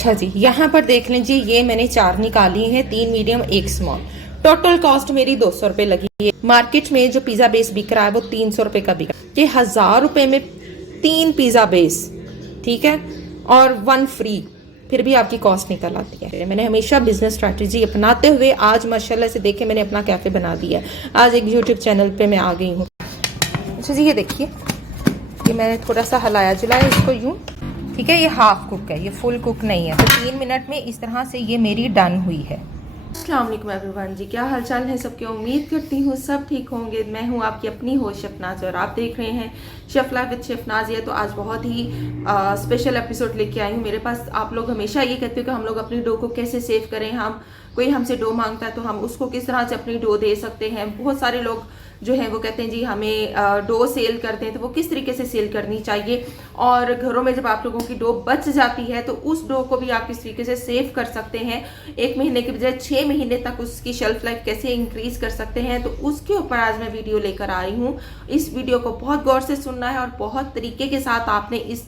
अच्छा जी, यहाँ पर देख लीजिए, ये मैंने 4 निकाली है, 3 मीडियम 1 स्मॉल। टोटल कॉस्ट मेरी 200 रुपए लगी है। मार्केट में जो पिज्जा बेस बिक रहा है वो 300 रुपए का बिक रहा है। ये 1000 रुपए में 3 पिज्जा बेस, ठीक है, और 1 फ्री, फिर भी आपकी कॉस्ट निकल आती है। मैंने हमेशा बिजनेस स्ट्रैटेजी अपनाते हुए आज माशाल्लाह से देखे मैंने अपना कैफे बना दिया है। आज एक यूट्यूब चैनल पे मैं आ गई हूँ। अच्छा जी, ये देखिए, ये मैंने थोड़ा सा हलाया जुलाया इसको यूं, ठीक है। ये हाफ कुक है, ये फुल कुक नहीं है। तो 3 मिनट में इस तरह से ये मेरी डन हुई है। अस्सलाम वालेकुम एवरीवन जी, क्या हालचाल है सबके। उम्मीद करती हूँ सब ठीक होंगे। मैं हूँ आपकी अपनी होस्ट शफनाज और आप देख रहे हैं शेफ लाइफ विद शफनाज। तो आज बहुत ही स्पेशल एपिसोड लेके आई हूँ मेरे पास। आप लोग हमेशा ये कहते हो कि हम लोग अपनी डो को कैसे सेव करें, हम कोई हमसे डो मांगता है तो हम उसको किस तरह से अपनी डो दे सकते हैं। बहुत सारे लोग जो है वो कहते हैं जी हमें डो सेल करते हैं, तो वो किस तरीके से सेल करनी चाहिए, और घरों में जब आप लोगों की डो बच जाती है तो उस डो को भी आप किस तरीके से सेव कर सकते हैं। 1 महीने के बजाय 6 महीने तक उसकी शेल्फ लाइफ कैसे इंक्रीज कर सकते हैं, तो उसके ऊपर आज मैं वीडियो लेकर आई हूँ। इस वीडियो को बहुत गौर से सुनना है और बहुत तरीके के साथ आपने इस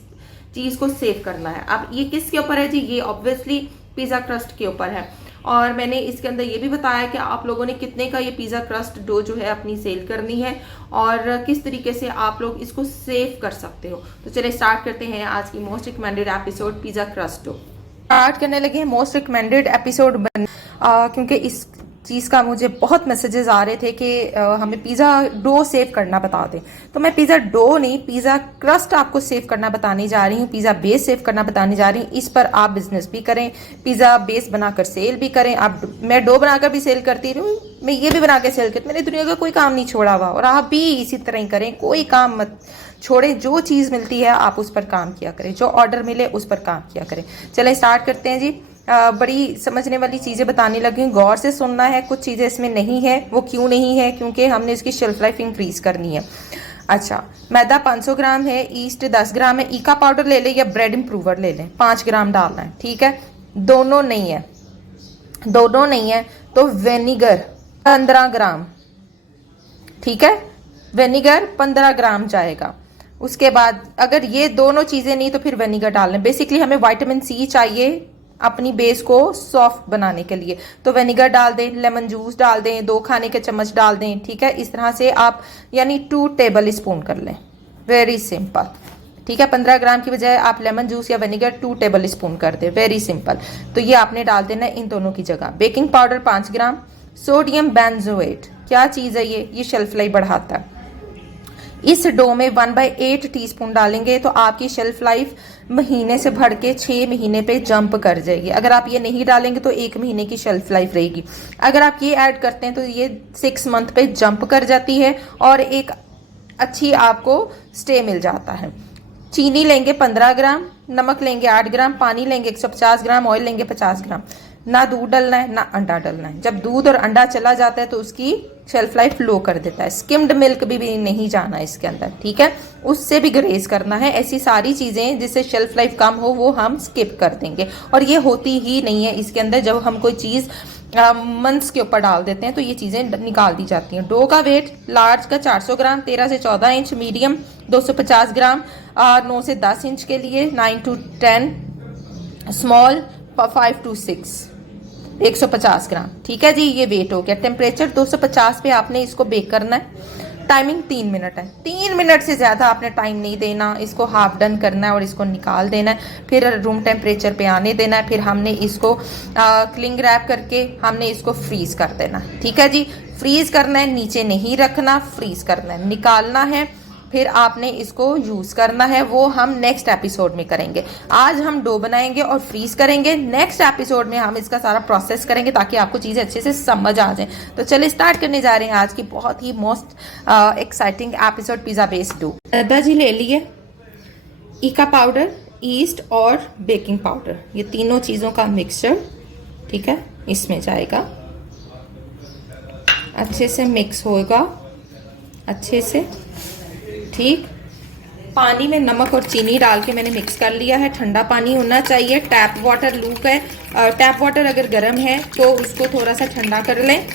चीज को सेव करना है। अब ये किसके ऊपर है जी, ये ऑब्वियसली पिज्जा क्रस्ट के ऊपर है। और मैंने इसके अंदर ये भी बताया कि आप लोगों ने कितने का ये पिज़्ज़ा क्रस्ट डो जो है अपनी सेल करनी है और किस तरीके से आप लोग इसको सेव कर सकते हो। तो चलिए स्टार्ट करते हैं आज की most recommended episode pizza crust dough. Start करने लगे हैं मोस्ट रिकमेंडेड एपिसोड क्योंकि इस चीज़ का मुझे बहुत मैसेजेस आ रहे थे कि हमें पिज़्ज़ा डो सेव करना बता दें। तो मैं पिज़्ज़ा डो नहीं, पिज़्ज़ा क्रस्ट आपको सेव करना बताने जा रही हूँ, पिज़्ज़ा बेस सेव करना बताने जा रही हूँ। इस पर आप बिजनेस भी करें, पिज़्ज़ा बेस बनाकर सेल भी करें। आप, मैं डो बनाकर भी सेल करती हूँ, मैं ये भी बना के सेल करती हूँ। मैंने दुनिया का कोई काम नहीं छोड़ा हुआ, और आप भी इसी तरह ही करें, कोई काम मत छोड़े। जो चीज़ मिलती है आप उस पर काम किया करें, जो ऑर्डर मिले उस पर काम किया करें। चले स्टार्ट करते हैं जी। बड़ी समझने वाली चीज़ें बताने लगी हूँ, गौर से सुनना है। कुछ चीज़ें इसमें नहीं है, वो क्यों नहीं है, क्योंकि हमने इसकी शेल्फ लाइफ इंक्रीज करनी है। अच्छा, मैदा 500 ग्राम है, ईस्ट 10 ग्राम है, ईका पाउडर ले लें या ब्रेड इम्प्रूवर ले लें, 5 ग्राम डालना है, ठीक है। दोनों नहीं है, दोनों नहीं है तो वेनिगर 15 ग्राम, ठीक है, वेनिगर 15 ग्राम जाएगा। उसके बाद अगर ये दोनों चीज़ें नहीं तो फिर वेनिगर डालना है। बेसिकली हमें विटामिन सी चाहिए अपनी बेस को सॉफ्ट बनाने के लिए, तो वेनिगर डाल दें, लेमन जूस डाल दें, 2 खाने के चम्मच डाल दें, ठीक है। इस तरह से आप यानी 2 टेबल स्पून कर लें, वेरी सिंपल, ठीक है। 15 ग्राम की बजाय आप लेमन जूस या वेनिगर 2 टेबल स्पून कर दें, वेरी सिंपल। तो ये आपने डाल देना है इन दोनों की जगह। बेकिंग पाउडर 5 ग्राम, सोडियम बेंजोएट, क्या चीज़ है ये शेल्फ लाइफ बढ़ाता है। इस डो में 1/8 टीस्पून डालेंगे तो आपकी शेल्फ लाइफ महीने से बढ़ के 6 महीने पे जंप कर जाएगी। अगर आप ये नहीं डालेंगे तो 1 महीने की शेल्फ लाइफ रहेगी। अगर आप ये ऐड करते हैं तो ये 6 मंथ पे जंप कर जाती है और एक अच्छी आपको स्टे मिल जाता है। चीनी लेंगे 15 ग्राम, नमक लेंगे 8 ग्राम, पानी लेंगे 150 ग्राम, ऑयल लेंगे 50 ग्राम। ना दूध डलना है ना अंडा डलना है। जब दूध और अंडा चला जाता है तो उसकी शेल्फ लाइफ लो कर देता है। स्किम्ड मिल्क भी नहीं जाना है इसके अंदर, ठीक है, उससे भी ग्रेज करना है। ऐसी सारी चीज़ें जिससे शेल्फ लाइफ कम हो वो हम स्किप कर देंगे, और ये होती ही नहीं है इसके अंदर। जब हम कोई चीज़ मंथ्स के ऊपर डाल देते हैं तो ये चीज़ें निकाल दी जाती हैं। डो का वेट लार्ज का 400 ग्राम, 13 से 14 इंच, मीडियम 250 ग्राम, 9 से 10 इंच के लिए 9 to 10, स्मॉल 5 to 6, 150 ग्राम, ठीक है जी। ये वेट हो गया। टेम्परेचर 250 पे आपने इसको बेक करना है। टाइमिंग 3 मिनट है, 3 मिनट से ज़्यादा आपने टाइम नहीं देना। इसको हाफ डन करना है और इसको निकाल देना है, फिर रूम टेम्परेचर पे आने देना है। फिर हमने इसको क्लिंग रैप करके हमने इसको फ्रीज कर देना, ठीक है जी। फ्रीज करना है, नीचे नहीं रखना, फ्रीज करना है, निकालना है, फिर आपने इसको यूज़ करना है। वो हम नेक्स्ट एपिसोड में करेंगे। आज हम डो बनाएंगे और फ्रीज करेंगे, नेक्स्ट एपिसोड में हम इसका सारा प्रोसेस करेंगे ताकि आपको चीज़ें अच्छे से समझ आ जाए। तो चलिए स्टार्ट करने जा रहे हैं आज की बहुत ही most exciting episode pizza based dough. मैदा जी ले लिए, ईका पाउडर, ईस्ट और बेकिंग पाउडर, ये तीनों चीज़ों का मिक्सचर, ठीक है, इसमें जाएगा। अच्छे से मिक्स होगा, अच्छे से, ठीक। पानी में नमक और चीनी डाल के मैंने मिक्स कर लिया है। ठंडा पानी होना चाहिए। टैप वाटर लूक है, टैप वाटर अगर गर्म है तो उसको थोड़ा सा ठंडा कर लें,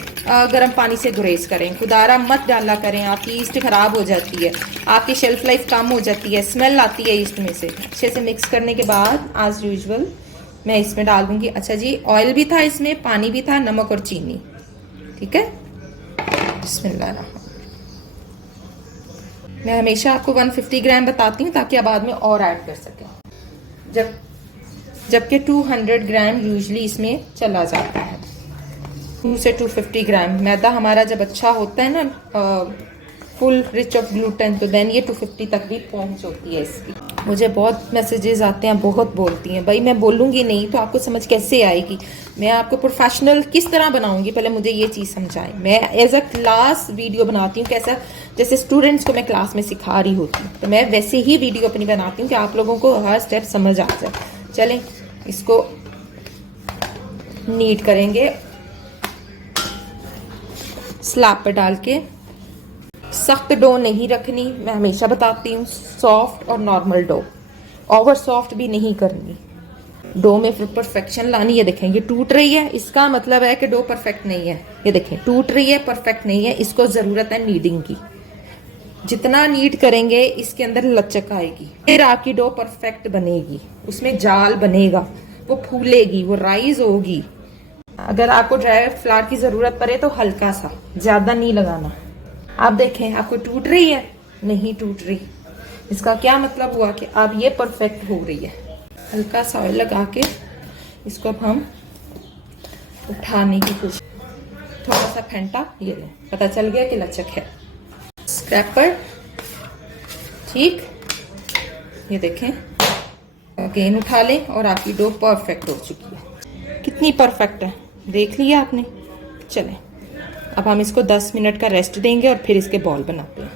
गर्म पानी से गुरेज करें। खुदारा मत डाला करें, आपकी ईस्ट खराब हो जाती है, आपकी शेल्फ लाइफ कम हो जाती है, स्मेल आती है ईस्ट में से। अच्छे से मिक्स करने के बाद एज यूजुअल मैं इसमें डाल दूंगी। अच्छा जी, ऑयल भी था इसमें, पानी भी था, नमक और चीनी। ठीक है, बिस्मिल्लाह। मैं हमेशा आपको 150 ग्राम बताती हूँ ताकि आप बाद में और ऐड कर सकें, जबकि 200 ग्राम यूजली इसमें चला जाता है। 2 से 250 ग्राम मैदा हमारा जब अच्छा होता है ना, फुल रिच ऑफ ग्लूटेन, तो देन ये 250 तक भी पहुंच होती है इसकी। मुझे बहुत मैसेजेस आते हैं, बहुत बोलती हैं भाई मैं बोलूँगी नहीं तो आपको समझ कैसे आएगी, मैं आपको प्रोफेशनल किस तरह बनाऊंगी, पहले मुझे ये चीज़ समझाएं। मैं एज अ क्लास वीडियो बनाती हूँ, कैसा जैसे स्टूडेंट्स को मैं क्लास में सिखा रही होती हूँ, तो मैं वैसे ही वीडियो अपनी बनाती हूँ कि आप लोगों को हर स्टेप समझ आ जाए। चलें इसको नीट करेंगे स्लैब पर डाल के। सख्त डो नहीं रखनी, मैं हमेशा बताती हूँ, सॉफ्ट और नॉर्मल डो, ओवर सॉफ्ट भी नहीं करनी। डो में फिर परफेक्शन लानी। ये देखें ये टूट रही है, इसका मतलब है कि डो परफेक्ट नहीं है। ये देखें टूट रही है, परफेक्ट नहीं है, इसको जरूरत है नीडिंग की। जितना नीड करेंगे इसके अंदर लचक आएगी, फिर आपकी डो परफेक्ट बनेगी, उसमें जाल बनेगा, वो फूलेगी, वो राइज होगी। अगर आपको ड्राई फ्लावर की जरूरत पड़े तो हल्का सा, ज्यादा नहीं लगाना। आप देखें आपको टूट रही है, नहीं टूट रही, इसका क्या मतलब हुआ कि अब ये परफेक्ट हो रही है। हल्का सा ऑयल लगा के इसको अब हम उठाने की कोशिश, थोड़ा सा फेंटा, ये ले, पता चल गया कि लचक है। स्क्रैपर, ठीक, ये देखें अगेन उठा लें और आपकी डो परफेक्ट हो चुकी है। कितनी परफेक्ट है देख लिया आपने। चलें अब हम इसको 10 मिनट का रेस्ट देंगे और फिर इसके बॉल बनाते हैं।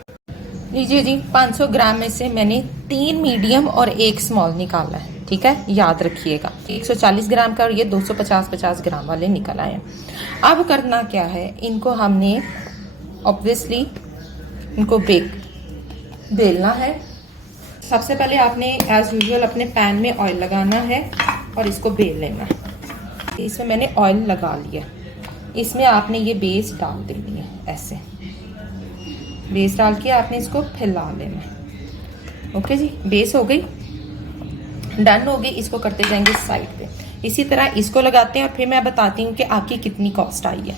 लीजिए जी, 500 ग्राम में से मैंने 3 मीडियम और 1 स्मॉल निकाला है। ठीक है, याद रखिएगा 140 ग्राम का और ये 250 ग्राम वाले निकल आए हैं। अब करना क्या है, इनको हमने ऑब्वियसली इनको बेलना है। सबसे पहले आपने एज यूजुअल अपने पैन में ऑयल लगाना है और इसको बेल लेना है। इसमें मैंने ऑयल लगा लिया, इसमें आपने ये बेस डाल देनी है, ऐसे बेस डाल के आपने इसको फैला लेना है। ओके जी, बेस हो गई, डन हो गई। इसको करते जाएंगे साइड पे, इसी तरह इसको लगाते हैं और फिर मैं बताती हूँ कि आपकी कितनी कॉस्ट आई है।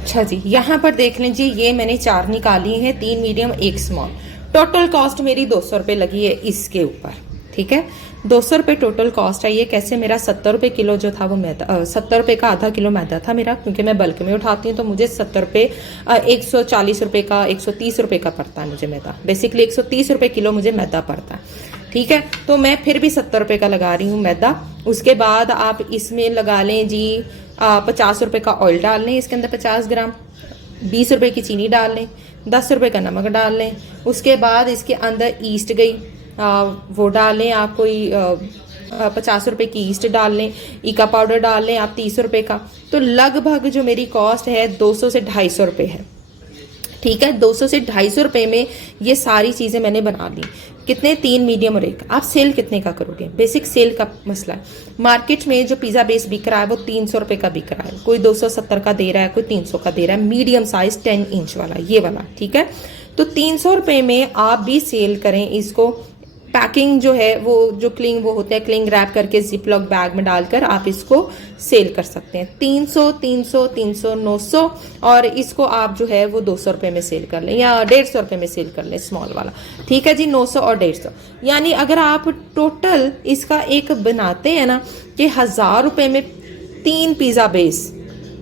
अच्छा जी, यहाँ पर देख लीजिए, ये मैंने 4 निकाली है, 3 मीडियम 1 स्मॉल। टोटल कॉस्ट मेरी 200 रुपये लगी है इसके ऊपर। ठीक है, 200 रुपये टोटल कॉस्ट आई है। कैसे, मेरा 70 रुपये किलो जो था वो मैदा, 70 रुपये का आधा किलो मैदा था मेरा, क्योंकि मैं बल्क में उठाती हूँ तो मुझे 70 रुपये 140 रुपये का 130 रुपये का पड़ता है मुझे मैदा। बेसिकली 130 रुपये किलो मुझे मैदा पड़ता है। ठीक है, तो मैं फिर भी 70 रुपये का लगा रही हूँ मैदा। उसके बाद आप इसमें लगा लें जी 50 रुपये का ऑयल डाल लें, इसके अंदर 50 ग्राम, 20 रुपये की चीनी डाल लें, 10 रुपये का नमक डाल लें। उसके बाद इसके अंदर ईस्ट गई, वो डाल लें आप, कोई 50 रुपये की ईस्ट डाल लें, ईका पाउडर डाल लें आप 30 रुपये का। तो लगभग जो मेरी कॉस्ट है 200 से 250 रुपये है। ठीक है, 200 से 250 रुपये में ये सारी चीज़ें मैंने बना ली। कितने, 3 मीडियम और 1। आप सेल कितने का करोगे, बेसिक सेल का मसला है। मार्केट में जो पिज़्ज़ा बेस बिक रहा है वो 300 रुपये का बिक रहा है, कोई 270 का दे रहा है, कोई 300 का दे रहा है, मीडियम साइज 10 इंच वाला, ये वाला। ठीक है, तो 300 रुपये में आप भी सेल करें इसको। पैकिंग जो है वो जो क्लिंग वो होता है, क्लिंग रैप करके जिप लॉक बैग में डालकर आप इसको सेल कर सकते हैं। 300, 300, 300, 900 और इसको आप जो है वो 200 रुपये में सेल कर लें या 150 रुपये में सेल कर लें स्मॉल वाला। ठीक है जी, 900 और 150, यानी अगर आप टोटल इसका एक बनाते हैं ना कि 1000 रुपये में 3 पिज़्ज़ा बेस,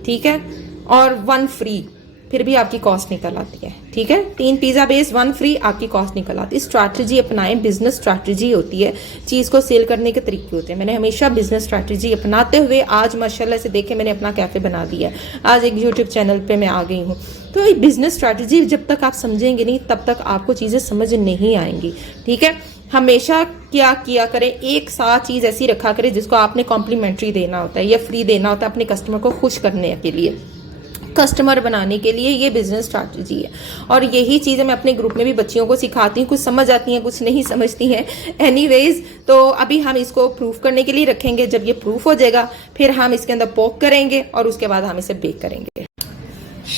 ठीक है, और 1 फ्री, फिर भी आपकी कॉस्ट निकल आती है। ठीक है, 3 पिज़्ज़ा बेस 1 फ्री आपकी कॉस्ट निकल आती है। स्ट्रैटेजी अपनाएं, बिजनेस स्ट्रैटेजी होती है, चीज़ को सेल करने के तरीके होते हैं। मैंने हमेशा बिजनेस स्ट्रैटेजी अपनाते हुए आज माशाल्लाह से देखे मैंने अपना कैफे बना दिया है, आज एक यूट्यूब चैनल पे मैं आ गई हूँ। तो ये बिजनेस स्ट्रैटेजी जब तक आप समझेंगे नहीं तब तक आपको चीज़ें समझ नहीं आएंगी। ठीक है, हमेशा क्या किया करें, एक साथ चीज़ ऐसी रखा करें जिसको आपने कॉम्प्लीमेंट्री देना होता है या फ्री देना होता है अपने कस्टमर को खुश करने के लिए, कस्टमर बनाने के लिए। ये बिजनेस स्ट्रैटेजी है और यही चीज़ें मैं अपने ग्रुप में भी बच्चियों को सिखाती हूँ। कुछ समझ आती हैं, कुछ नहीं समझती हैं। एनीवेज, तो अभी हम इसको प्रूफ करने के लिए रखेंगे। जब ये प्रूफ हो जाएगा फिर हम इसके अंदर पोक करेंगे और उसके बाद हम इसे बेक करेंगे।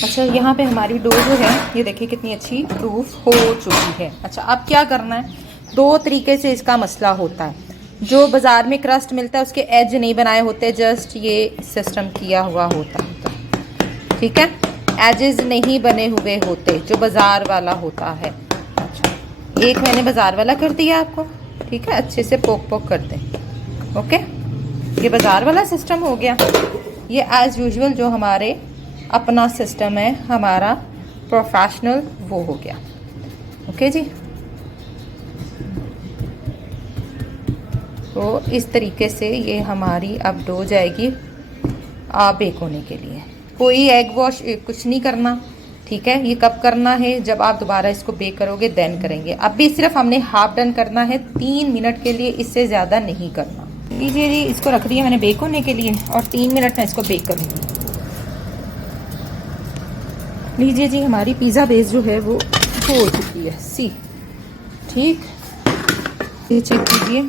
अच्छा, यहाँ पे हमारी डो जो है ये देखिए कितनी अच्छी प्रूफ हो चुकी है। अच्छा, अब क्या करना है, 2 तरीके से इसका मसला होता है। जो बाज़ार में क्रस्ट मिलता है उसके एज नहीं बनाए होते, जस्ट ये सिस्टम किया हुआ होता है, ठीक है। एजेस नहीं बने हुए होते जो बाज़ार वाला होता है। एक मैंने बाज़ार वाला कर दिया आपको, ठीक है, अच्छे से पोक पोक कर दें। ओके, ये बाज़ार वाला सिस्टम हो गया। ये एज़ यूजुअल जो हमारे अपना सिस्टम है हमारा प्रोफेशनल, वो हो गया। ओके जी, तो इस तरीके से ये हमारी अब डो जाएगी बेक होने के लिए। कोई एग वॉश कुछ नहीं करना, ठीक है। ये कब करना है, जब आप दोबारा इसको बेक करोगे देन करेंगे। अब भी सिर्फ हमने हाफ डन करना है 3 मिनट के लिए, इससे ज़्यादा नहीं करना। लीजिए जी, इसको रख दिया मैंने बेक होने के लिए और 3 मिनट में इसको बेक करूँगी। लीजिए जी, हमारी पिज़्ज़ा बेस जो है वो हो चुकी है, सी, ठीक। ये चेक कीजिए,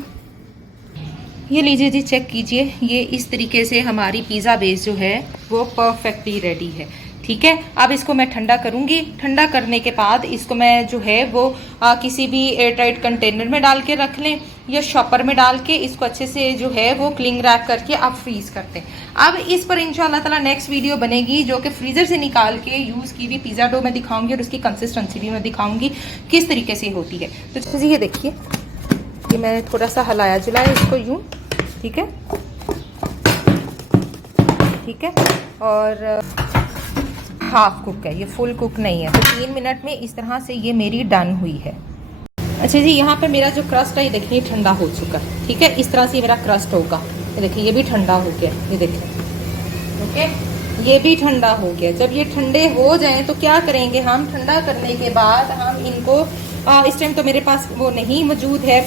ये लीजिए जी, चेक कीजिए, ये इस तरीके से हमारी पिज़्ज़ा बेस जो है वो परफेक्टली रेडी है, ठीक है। अब इसको मैं ठंडा करूँगी। ठंडा करने के बाद इसको मैं जो है वो किसी भी एयर टाइट कंटेनर में डाल के रख लें या शॉपर में डाल के इसको अच्छे से जो है वो क्लिंग रैप करके आप फ्रीज करते हैं। अब इस पर इंशाल्लाह ताला नेक्स्ट वीडियो बनेगी जो कि फ्रीज़र से निकाल के यूज़ की हुई पिज़्ज़ा डो मैं दिखाऊंगी और उसकी कंसिस्टेंसी भी मैं दिखाऊंगी किस तरीके से होती है। तो ये देखिए, ये मैंने थोड़ा सा हिलाया जुलाया इसको यूँ, ठीक है, ठीक है। और हाफ कुक है, ये फुल कुक नहीं है। तो 3 मिनट में इस तरह से ये मेरी डन हुई है। अच्छा जी, यहाँ पर मेरा जो क्रस्ट है ये देखिए ठंडा हो चुका है, ठीक है। इस तरह से ये मेरा क्रस्ट होगा, ये देखिए ये भी ठंडा हो गया, ये देखिए, ओके, ये भी ठंडा हो गया। जब ये ठंडे हो जाएं तो क्या करेंगे हम, ठंडा करने के बाद हम इनको इस टाइम तो मेरे पास वो नहीं मौजूद है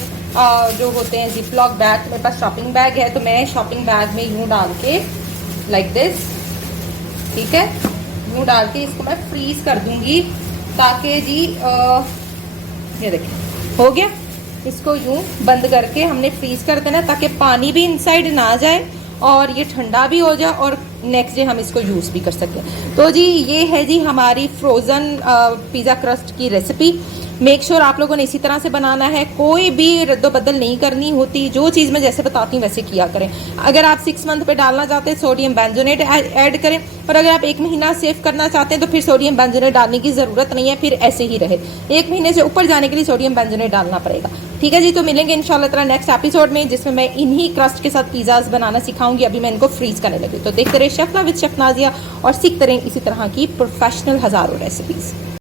जो होते हैं जिपलॉक बैग, मेरे पास शॉपिंग बैग है, तो मैं शॉपिंग बैग में यूँ डाल के लाइक दिस, ठीक है, यूँ डाल के इसको मैं फ्रीज कर दूंगी ताकि जी ये देखिए हो गया। इसको यूँ बंद करके हमने फ्रीज कर देना ताकि पानी भी इनसाइड ना जाए और ये ठंडा भी हो जाए और नेक्स्ट डे हम इसको यूज़ भी कर सकें। तो जी ये है जी हमारी फ्रोज़न पिज़्ज़ा क्रस्ट की रेसिपी। मेक श्योर आप लोगों ने इसी तरह से बनाना है, कोई भी रद्दोबदल नहीं करनी होती, जो चीज़ मैं जैसे बताती हूँ वैसे किया करें। अगर आप 6 मंथ पे डालना चाहते हैं सोडियम बेंजोनेट ऐड करें, और अगर आप 1 महीना सेव करना चाहते हैं तो फिर सोडियम बेंजोनेट डालने की ज़रूरत नहीं है, फिर ऐसे ही रहे। 1 महीने से ऊपर जाने के लिए सोडियम बेंजोनेट डालना पड़ेगा, ठीक है जी। तो मिलेंगे इंशाल्लाह ताला नेक्स्ट एपिसोड में जिसमें मैं इन्हीं क्रस्ट के साथ पिज़्ज़ाज बनाना सिखाऊंगी। अभी मैं इनको फ्रीज करने लगी। तो देखते रहे शेफ ना विद शेफ नाजिया और सीखते रहे इसी तरह की प्रोफेशनल हज़ारों रेसिपीज़।